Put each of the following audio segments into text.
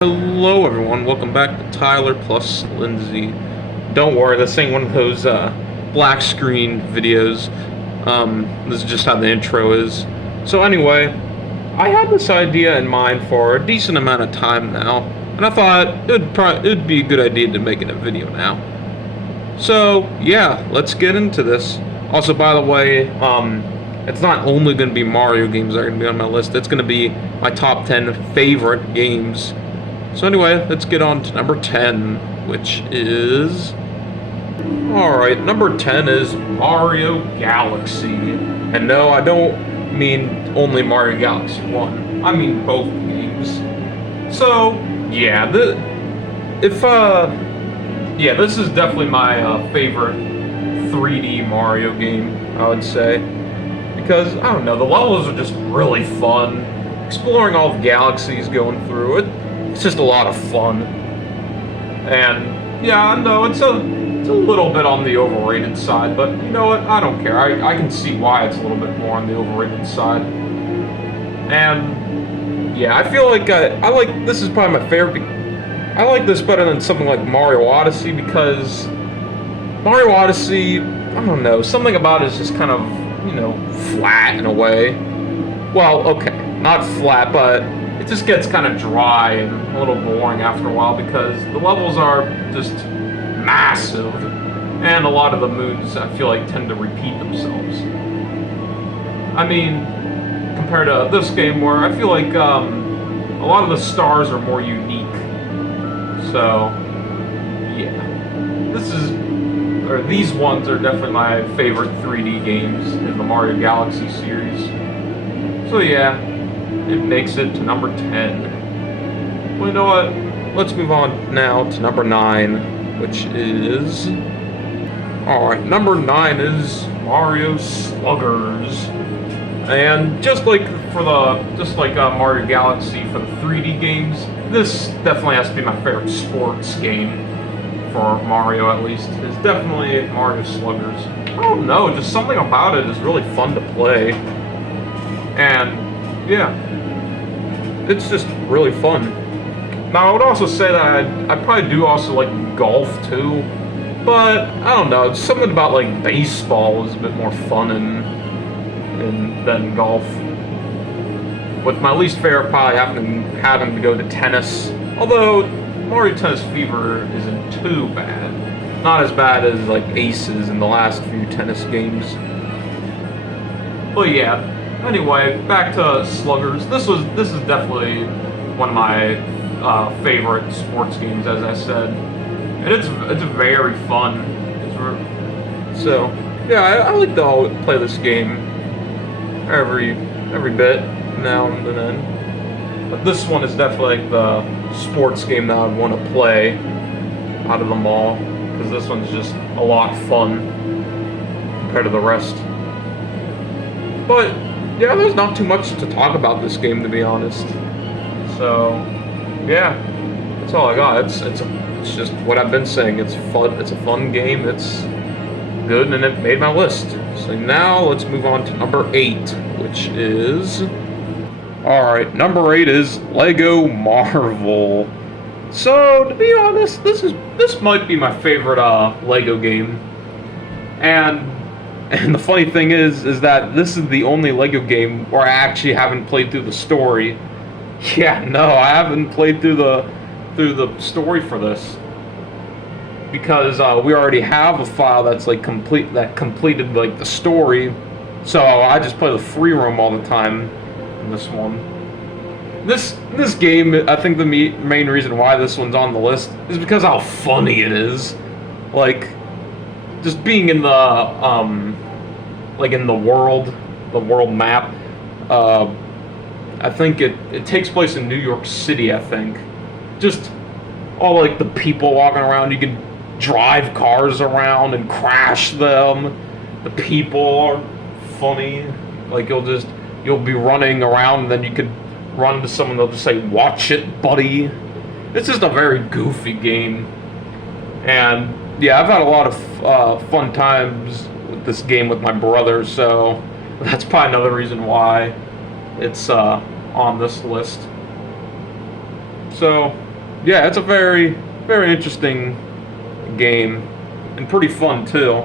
Hello everyone, welcome back to Tyler+Lindsay. Don't worry, this ain't one of those black screen videos. This is just how the intro is. So anyway, I had this idea in mind for a decent amount of time now, and I thought it'd be a good idea to make it a video now. So yeah, let's get into this. Also, by the way, it's not only going to be Mario games that are going to be on my list, it's going to be my top 10 favorite games. So anyway, let's get on to number 10, which is... Alright, number 10 is Mario Galaxy. And no, I don't mean only Mario Galaxy 1. I mean both games. So, yeah, this is definitely my favorite 3D Mario game, I would say. Because, I don't know, the levels are just really fun. Exploring all the galaxies going through it. It's just a lot of fun. And yeah, I know it's a little bit on the overrated side, but you know what? I don't care. I can see why it's a little bit more on the overrated side. And yeah, I feel like I like this is probably my favorite. I like this better than something like Mario Odyssey because Mario Odyssey, I don't know, something about it is just kind of, you know, flat in a way. Well, okay, not flat, but it just gets kind of dry and a little boring after a while because the levels are just massive, and a lot of the moves I feel like tend to repeat themselves. I mean, compared to this game where I feel like a lot of the stars are more unique. So, yeah, these ones are definitely my favorite 3D games in the Mario Galaxy series. So yeah. It makes it to number 10. Well, you know what? Let's move on now to number 9, which is... Alright, number 9 is Mario Sluggers. And just like Mario Galaxy for the 3D games, this definitely has to be my favorite sports game, for Mario at least, is definitely Mario Sluggers. I don't know, just something about it is really fun to play. And yeah, it's just really fun. Now, I would also say that I probably do also like golf too, but I don't know, something about like baseball is a bit more fun than golf. With my least favorite probably having to go to tennis, although Mario Tennis Fever isn't too bad. Not as bad as like Aces in the last few tennis games. But yeah. Anyway, back to Sluggers. This is definitely one of my favorite sports games, as I said, and it's very fun. So yeah, I like to play this game every bit now and then. But this one is definitely like the sports game that I'd want to play out of them all, because this one's just a lot of fun compared to the rest. But yeah, there's not too much to talk about this game, to be honest. So, yeah, that's all I got. It's just what I've been saying. It's fun. It's a fun game. It's good, and it made my list. So now let's move on to number 8, which is... Alright, number 8 is Lego Marvel. So, to be honest, this might be my favorite Lego game. And the funny thing is that this is the only Lego game where I actually haven't played through the story. Yeah, no, I haven't played through the story for this because we already have a file that's like completed like the story. So I just play the free roam all the time in this one. This game, I think the main reason why this one's on the list is because how funny it is. Like, just being in the like in the world map. I think it takes place in New York City, I think. Just all like the people walking around, you can drive cars around and crash them. The people are funny. Like you'll be running around and then you could run into someone, they'll just say, "Watch it, buddy." It's just a very goofy game. And yeah, I've had a lot of fun times with this game with my brother, so that's probably another reason why it's on this list. So yeah, it's a very, very interesting game and pretty fun too.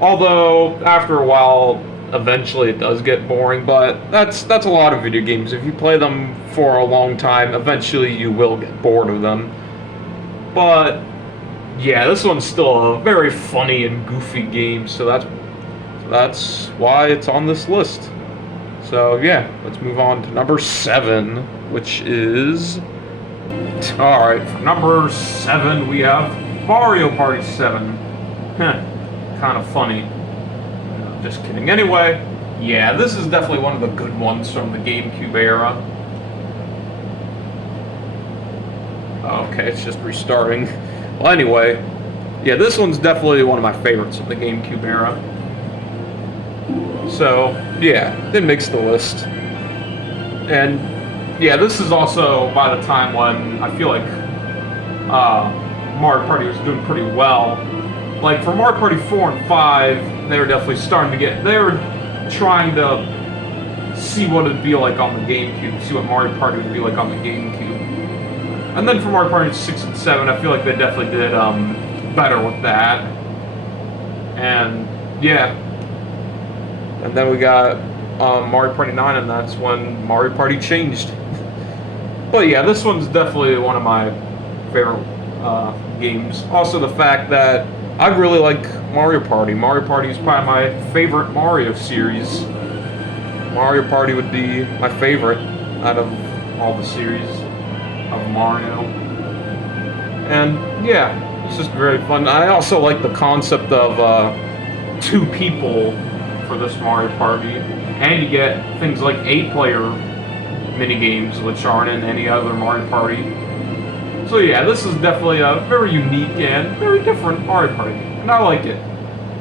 Although after a while, eventually it does get boring. But that's a lot of video games. If you play them for a long time, eventually you will get bored of them. But yeah, this one's still a very funny and goofy game. So that's why it's on this list. So yeah, let's move on to number 7, which is alright. For number 7, we have Mario Party 7. Kind of funny. No, just kidding. Anyway, yeah, this is definitely one of the good ones from the GameCube era. Okay, it's just restarting. Well, anyway, yeah, this one's definitely one of my favorites of the GameCube era. So, yeah, it makes the list. And, yeah, this is also by the time when I feel like Mario Party was doing pretty well. Like, for Mario Party 4 and 5, they were definitely starting to get... They were trying to see what it'd be like on the GameCube, see what Mario Party would be like on the GameCube. And then for Mario Party 6 and 7, I feel like they definitely did better with that. And, yeah. And then we got Mario Party 9, and that's when Mario Party changed. But yeah, this one's definitely one of my favorite games. Also the fact that I really like Mario Party. Mario Party is probably my favorite Mario series. Mario Party would be my favorite out of all the series of Mario. And yeah, it's just very fun. I also like the concept of 2 people for this Mario Party. And you get things like 8-player minigames, which aren't in any other Mario Party. So yeah, this is definitely a very unique and very different Mario Party, and I like it.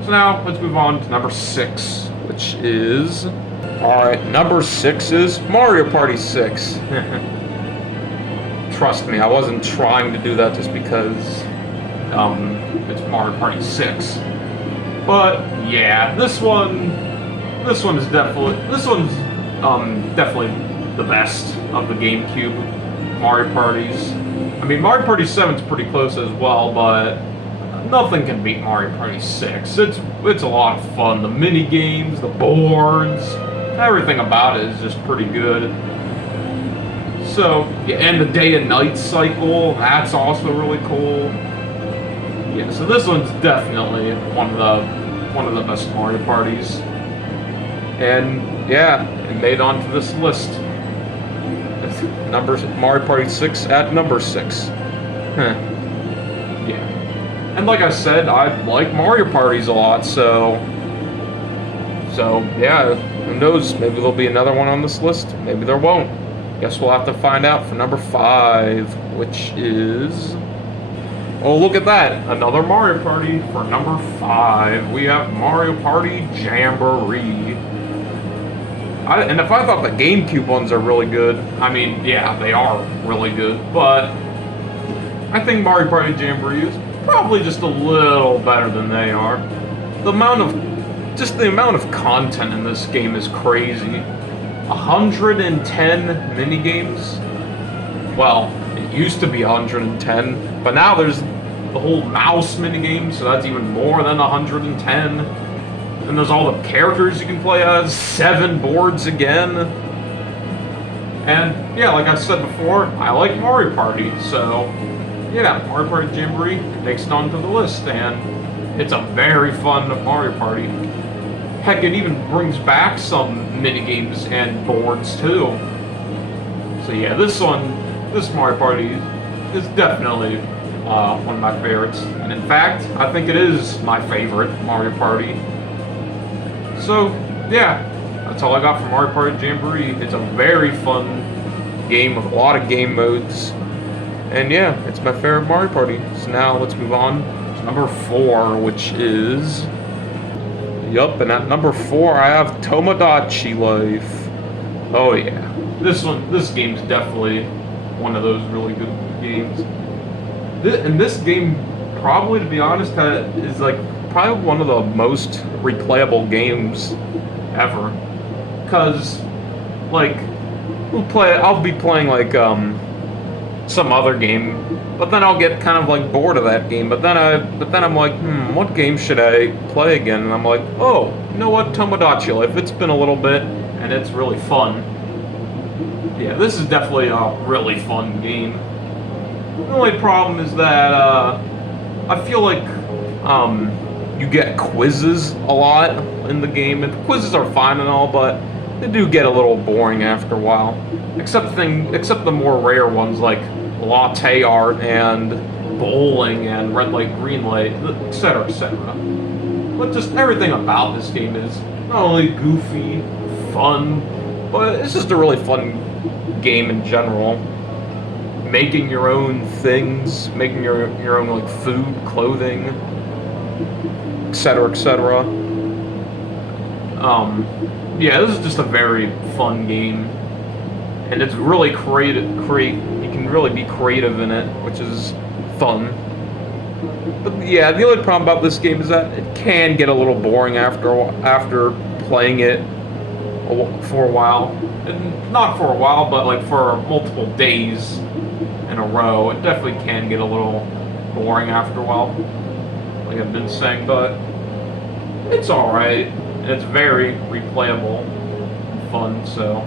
So now, let's move on to number 6, which is... Alright, number 6 is Mario Party 6. Trust me, I wasn't trying to do that just because it's Mario Party 6. But yeah, this one's definitely the best of the GameCube Mario Parties. I mean, Mario Party 7's pretty close as well, but nothing can beat Mario Party 6. It's a lot of fun. The mini games, the boards, everything about it is just pretty good. So, yeah, and the day and night cycle, that's also really cool. Yeah, so this one's definitely one of the best Mario Parties. And yeah, it made onto this list. Mario Party 6 at number 6. Yeah. And like I said, I like Mario Parties a lot, so yeah, who knows, maybe there'll be another one on this list, maybe there won't. Guess we'll have to find out for number 5, which is... Oh, look at that, another Mario Party for number 5. We have Mario Party Jamboree. And if I thought the GameCube ones are really good, I mean, yeah, they are really good, but I think Mario Party Jamboree is probably just a little better than they are. The amount of content in this game is crazy. 110 minigames? Well, it used to be 110, but now there's the whole mouse minigame, so that's even more than 110. And there's all the characters you can play as, 7 boards again. And yeah, like I said before, I like Mario Party, so yeah, Mario Party Jamboree makes it onto the list, and it's a very fun Mario Party. Heck, it even brings back some minigames and boards too. So yeah, this Mario Party is definitely one of my favorites. And in fact, I think it is my favorite Mario Party. So, yeah, that's all I got for Mario Party Jamboree. It's a very fun game with a lot of game modes. And yeah, it's my favorite Mario Party. So now let's move on to number 4, which is... Yup, and at number 4 I have Tomodachi Life. Oh yeah, this game's definitely one of those really good games. And this game, probably to be honest, is like probably one of the most replayable games ever. Cause like I'll be playing like some other game, but then I'll get kind of like bored of that game. But then I'm like, what game should I play again? And I'm like, oh, you know what, Tomodachi Life. It's been a little bit, and it's really fun. Yeah, this is definitely a really fun game. The only problem is that I feel like you get quizzes a lot in the game, and the quizzes are fine and all, but they do get a little boring after a while. Except the more rare ones like latte art and bowling and red light, green light, etc., etc. But just everything about this game is not only goofy, fun, but it's just a really fun game in general. Making your own things, making your own like food, clothing, etc., etc. Yeah, this is just a very fun game, and it's really creative. You can really be creative in it, which is fun. But yeah, the only problem about this game is that it can get a little boring after playing it for a while, and not for a while, but like for multiple days in a row. It definitely can get a little boring after a while, like I've been saying, but it's alright. It's very replayable and fun, so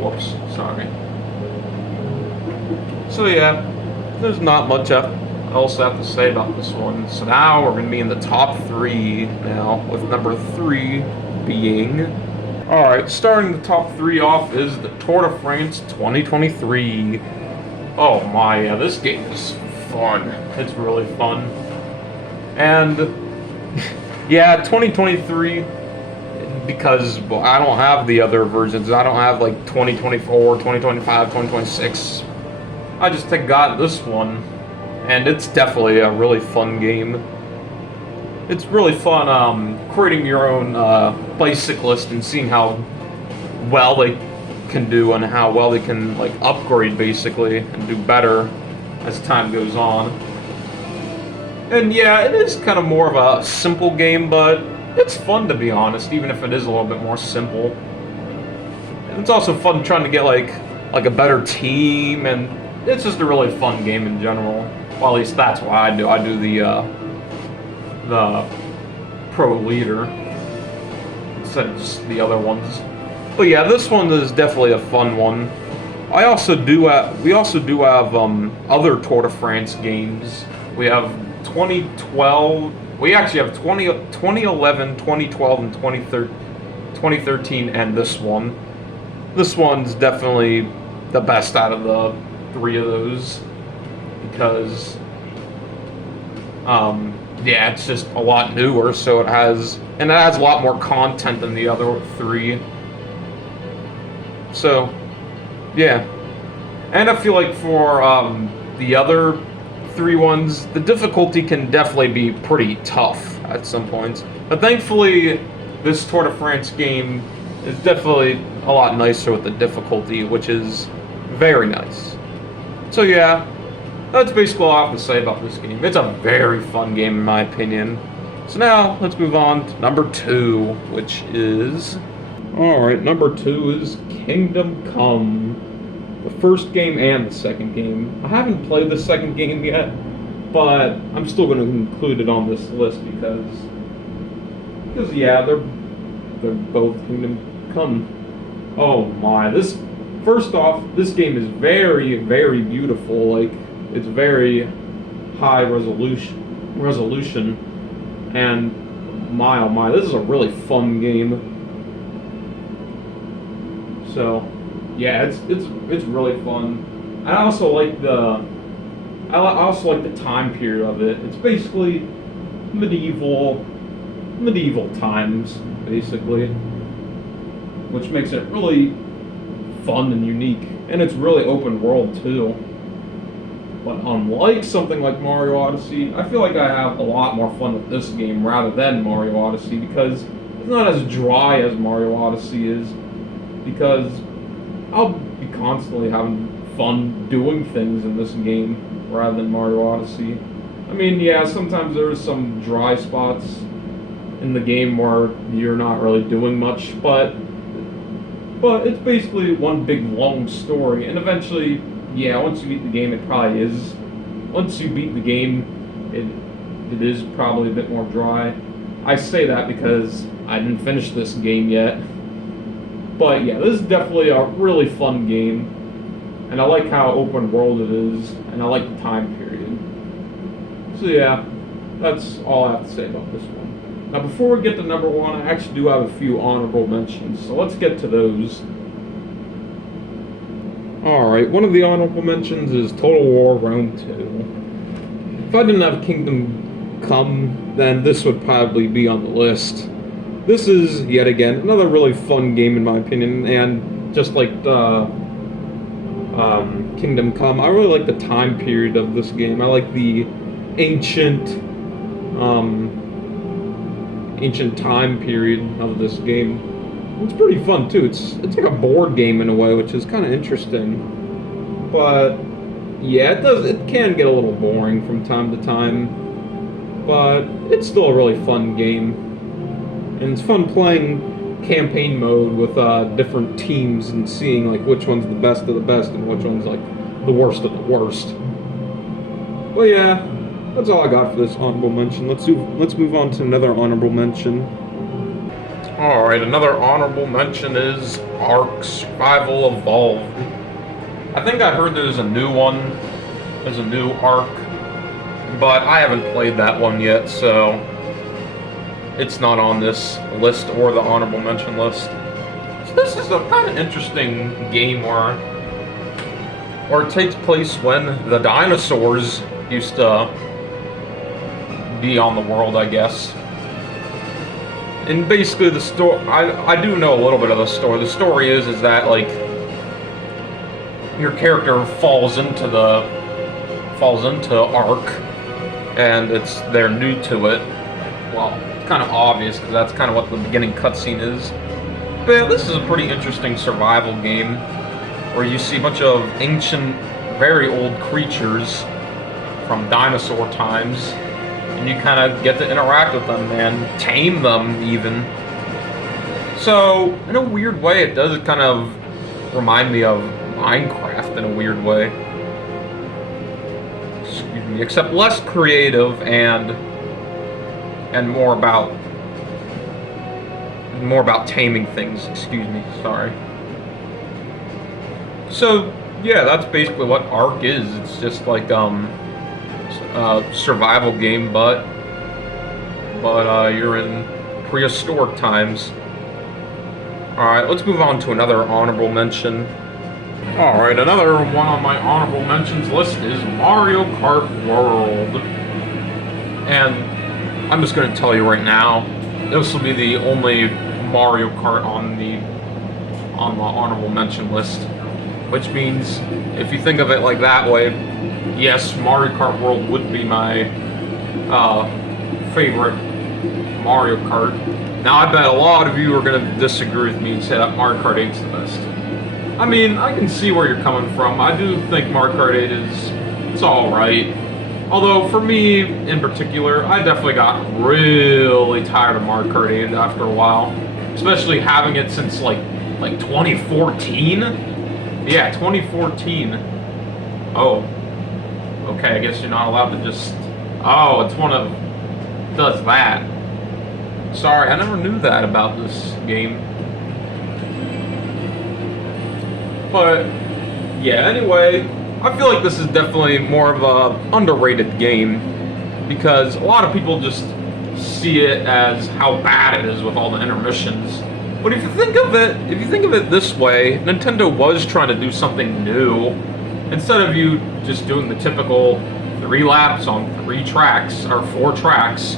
whoops, sorry. So yeah, there's not much else I have to say about this one. So now we're going to be in the top 3 now, with number 3 being... Alright, starting the top 3 off is the Tour de France 2023. Oh my, yeah, this game is fun. It's really fun. And yeah, 2023, because I don't have the other versions. I don't have like 2024, 2025, 2026. I just got this one, and it's definitely a really fun game. It's really fun creating your own bicyclist and seeing how well they can do and how well they can like upgrade basically and do better as time goes on. And yeah, it is kind of more of a simple game, but it's fun to be honest, even if it is a little bit more simple. And it's also fun trying to get like a better team, and it's just a really fun game in general. Well, at least that's what I do. I do the pro leader instead of just the other ones. But yeah, this one is definitely a fun one. We also do have other Tour de France games. We have 2012. We actually have 2011, 2012, and 2013, and this one. This one's definitely the best out of the 3 of those because, yeah, it's just a lot newer, so it has a lot more content than the other 3. So, yeah. And I feel like for the other 3 ones, the difficulty can definitely be pretty tough at some points. But thankfully, this Tour de France game is definitely a lot nicer with the difficulty, which is very nice. So yeah, that's basically all I have to say about this game. It's a very fun game in my opinion. So now, let's move on to number 2, which is... Alright, number 2 is Kingdom Come. The first game and the second game. I haven't played the second game yet, but I'm still going to include it on this list because yeah, they're both Kingdom Come. Oh my, first off, this game is very, very beautiful. Like, it's very high resolution, and my oh my, this is a really fun game. So, yeah, it's really fun. I also like the time period of it. It's basically medieval times, basically, which makes it really fun and unique. And it's really open world too. But unlike something like Mario Odyssey, I feel like I have a lot more fun with this game rather than Mario Odyssey because it's not as dry as Mario Odyssey is. Because I'll be constantly having fun doing things in this game rather than Mario Odyssey. I mean, yeah, sometimes there's some dry spots in the game where you're not really doing much, but it's basically one big long story, and eventually yeah, once you beat the game, it probably is. Once you beat the game, it is probably a bit more dry. I say that because I didn't finish this game yet. But yeah, this is definitely a really fun game. And I like how open world it is, and I like the time period. So yeah, that's all I have to say about this one. Now before we get to number one, I actually do have a few honorable mentions, so let's get to those. Alright, one of the honorable mentions is Total War Rome 2. If I didn't have Kingdom Come, then this would probably be on the list. This is, yet again, another really fun game in my opinion, and just like Kingdom Come, I really like the time period of this game. I like the ancient time period of this game. It's pretty fun too. It's like a board game in a way, which is kind of interesting. But yeah, it can get a little boring from time to time, but it's still a really fun game, and it's fun playing campaign mode with different teams and seeing like which one's the best of the best and which one's like the worst of the worst. Well, yeah, that's all I got for this honorable mention. Let's move on to another honorable mention. All right, another honorable mention is Ark Survival Evolved. I think I heard there's a new one. There's a new Ark, but I haven't played that one yet, so it's not on this list or the honorable mention list. So this is a kind of interesting game where it takes place when the dinosaurs used to be on the world, I guess. And basically the story, I do know a little bit of the story. The story is that like your character falls into Ark, and they're new to it. Well, it's kind of obvious because that's kind of what the beginning cutscene is. But yeah, this is a pretty interesting survival game where you see a bunch of ancient, very old creatures from dinosaur times, and you kind of get to interact with them and tame them even. So, in a weird way, it does kind of remind me of Minecraft in a weird way. Excuse me, except less creative and more about taming things. Excuse me, sorry. So, yeah, that's basically what Ark is. It's just like survival game, but you're in prehistoric times. Alright, let's move on to another honorable mention. Alright, another one on my honorable mentions list is Mario Kart World. And I'm just going to tell you right now, this will be the only Mario Kart on the honorable mention list. Which means, if you think of it like that way, yes, Mario Kart World would be my favorite Mario Kart. Now, I bet a lot of you are going to disagree with me and say that Mario Kart 8's the best. I mean, I can see where you're coming from. I do think Mario Kart 8 it's alright. Although, for me, in particular, I definitely got really tired of Mario Kart 8 after a while. Especially having it since, like 2014? Yeah, 2014. Oh. Okay, I guess you're not allowed to just... Oh, it's one of... does that. Sorry, I never knew that about this game. But, yeah, anyway, I feel like this is definitely more of a underrated game, because a lot of people just see it as how bad it is with all the intermissions. But if you think of it this way, Nintendo was trying to do something new. Instead of you just doing the typical 3 laps on 3 tracks, or 4 tracks,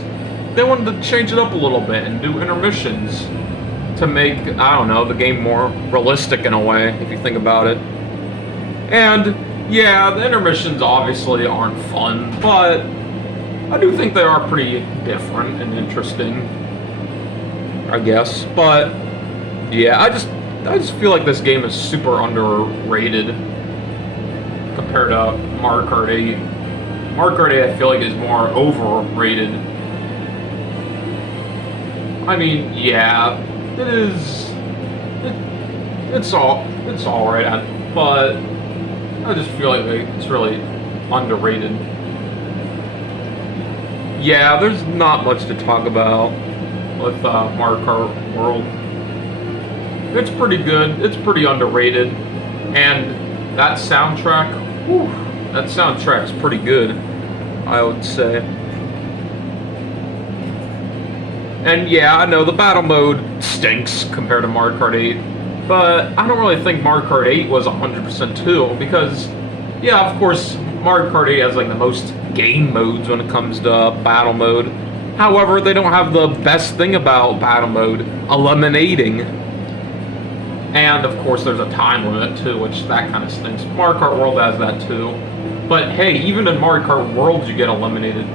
they wanted to change it up a little bit and do intermissions to make, I don't know, the game more realistic in a way, if you think about it. And, yeah, the intermissions obviously aren't fun, but I do think they are pretty different and interesting, I guess. But, yeah, I just feel like this game is super underrated compared to Mario Kart 8. Mario Kart 8, I feel like, is more overrated. I mean, yeah, it is. It's alright, but I just feel like it's really underrated. Yeah, there's not much to talk about with Mario Kart World. It's pretty good. It's pretty underrated, and that soundtrack, whew, that soundtrack's pretty good, I would say. And yeah, I know the battle mode stinks compared to Mario Kart 8, but I don't really think Mario Kart 8 was 100% too, because yeah, of course, Mario Kart 8 has like the most game modes when it comes to battle mode. However, they don't have the best thing about battle mode, eliminating. And of course, there's a time limit too, which that kind of stinks. Mario Kart World has that too. But hey, even in Mario Kart World, you get eliminated.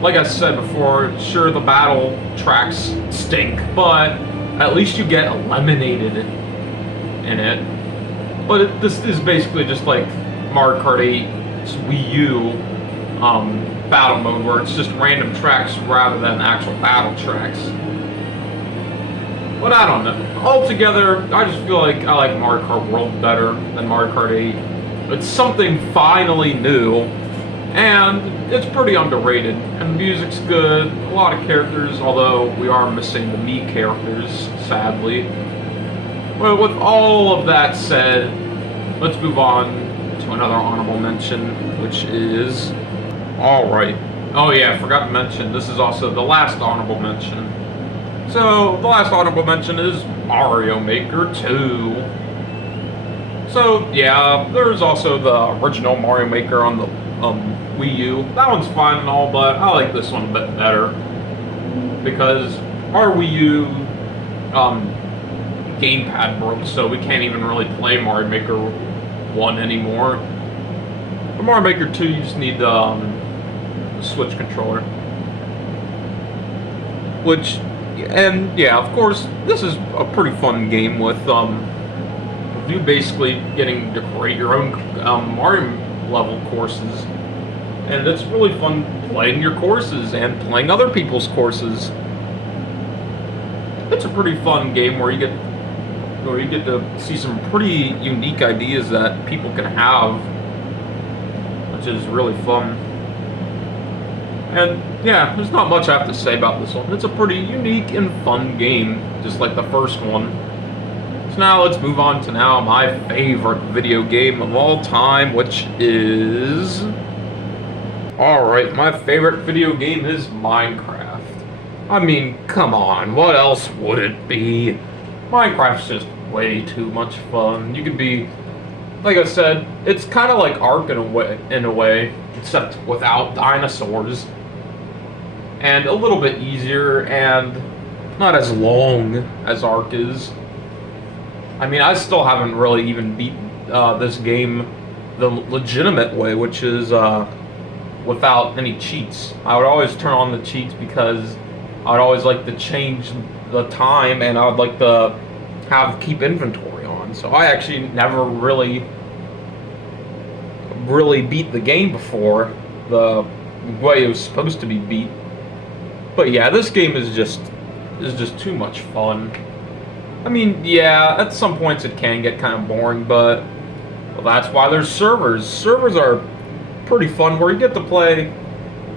Like I said before, sure, the battle tracks stink, but at least you get eliminated in it. But this is basically just like Mario Kart 8's Wii U battle mode, where it's just random tracks rather than actual battle tracks. But I don't know. Altogether, I just feel like I like Mario Kart World better than Mario Kart 8. It's something finally new, and it's pretty underrated. And the music's good, a lot of characters, although we are missing the Mii characters, sadly. But with all of that said, let's move on to another honorable mention, which is... Alright. Oh yeah, I forgot to mention, this is also the last honorable mention. So, the last honorable mention is Mario Maker 2. So, yeah, there's also the original Mario Maker on the Wii U. That one's fine and all, but I like this one a bit better. Because our Wii U gamepad broke, so we can't even really play Mario Maker 1 anymore. For Mario Maker 2, you just need the Switch controller. Which... And yeah, of course, this is a pretty fun game with you basically getting to create your own Mario level courses, and it's really fun playing your courses and playing other people's courses. It's a pretty fun game where you get to see some pretty unique ideas that people can have, which is really fun. And yeah, there's not much I have to say about this one. It's a pretty unique and fun game, just like the first one. So now let's move on to now my favorite video game of all time, which is... Alright, my favorite video game is Minecraft. I mean, come on, what else would it be? Minecraft's just way too much fun. You could be... Like I said, it's kind of like Ark in a way, except without dinosaurs. And a little bit easier, and not as long as Ark is. I mean, I still haven't really even beat this game the legitimate way, which is without any cheats. I would always turn on the cheats because I would always like to change the time, and I would like to keep inventory on. So I actually never really beat the game before the way it was supposed to be beat. But yeah, this game is just too much fun. I mean, yeah, at some points it can get kind of boring, but well, that's why there's servers. Servers are pretty fun, where you get to play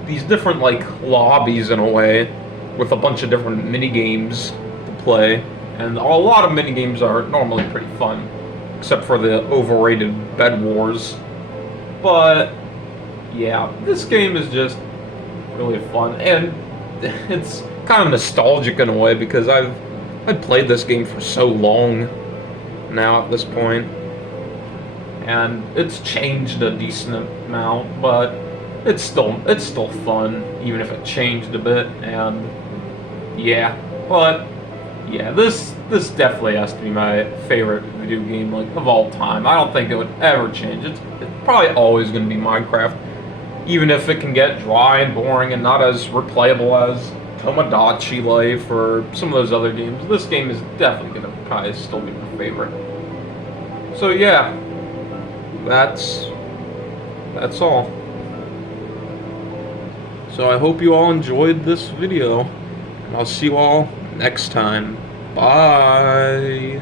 these different like lobbies in a way, with a bunch of different mini games to play, and a lot of mini games are normally pretty fun, except for the overrated Bed Wars. But yeah, this game is just really fun, and it's kind of nostalgic in a way because I've played this game for so long now at this point, and it's changed a decent amount, but it's still fun even if it changed a bit. And yeah, but yeah, this definitely has to be my favorite video game like of all time. I don't think it would ever change. It's probably always going to be Minecraft. Even if it can get dry and boring and not as replayable as Tomodachi Life or some of those other games, this game is definitely going to probably still be my favorite. So yeah, that's all. So I hope you all enjoyed this video, and I'll see you all next time. Bye!